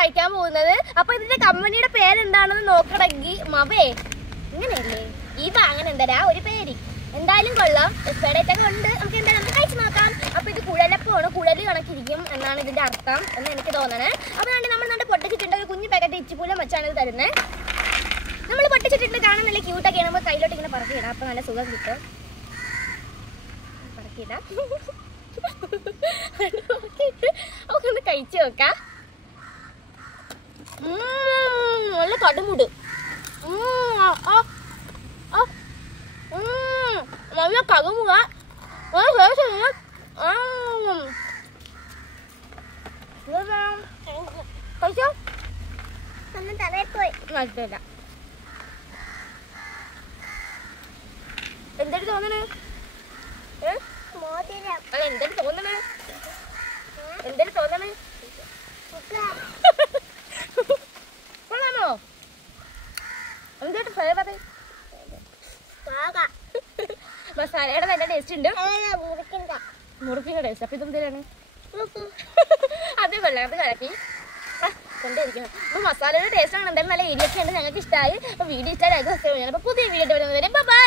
കഴിക്കാൻ പോകുന്നത്. അപ്പൊ ഇതിന്റെ കമ്പനിയുടെ പേരെന്താണെന്ന് നോക്കണമെങ്കിൽ മവേ ഇങ്ങനെയല്ലേ ഇതാ അങ്ങനെ എന്താ ഒരു പേര്. എന്തായാലും കൊള്ളാം, എക്സ്പയർഡേറ്റ് ഒക്കെ ഉണ്ട്. നമുക്ക് എന്തായാലും നമുക്ക് കഴിച്ചു നോക്കാം. അപ്പൊ ഇത് കുഴലപ്പമാണ്, കുഴല് കണക്കിരിക്കും എന്നാണ് ഇതിന്റെ അർത്ഥം എന്ന് എനിക്ക് തോന്നണേ. അപ്പൊ നമ്മൾ നമ്മുടെ പൊട്ടിച്ചിട്ടുണ്ട് ഒരു കുഞ്ഞു പാക്കറ്റ് ഇച്ചിപ്പൂലം വെച്ചാണ് ഇത് തരുന്നത്. നമ്മൾ പൊട്ടിച്ചിട്ടുണ്ട് കാണാൻ നല്ല ക്യൂട്ടൊക്കെയാണ്. നമ്മൾ കയ്യിലോട്ട് ഇങ്ങനെ പറക്കിയിടാം, അപ്പൊ നല്ല സുഖം കിട്ടും. പറക്കിയിടാം, ഒക്കെ ഒന്ന് കഴിച്ചു നോക്കാം. നല്ല കടുമുട്, നല്ല കടുമുക കഴിച്ചോ. നഷ്ടമില്ല. എന്തൊരു തോന്നണേ? അല്ല എന്തൊരു തോന്നണേ? എന്തൊരു തോന്നണേ? കൊള്ളാമോ? എന്തൊരു ഫ്ലേവർ? മസാലയുടെ നല്ല ടേസ്റ്റ് ഉണ്ട്, മുറുക്കിന്റെ ടേസ്റ്റ്. അപ്പൊ ഇതെന്തിനാണ്? അത് കൊള്ളാം, അത് കലക്കി കൊണ്ടിരിക്കണം. അപ്പൊ മസാലയുടെ ടേസ്റ്റ് ആണ്. എന്തായാലും നല്ല ഏരിയൊക്കെ ഉണ്ട്, ഞങ്ങൾക്ക് ഇഷ്ടമായി. അപ്പൊ വീഡിയോ ഇഷ്ടമായി. അപ്പൊ പുതിയ വീഡിയോ വരുന്നവരെ ബൈ.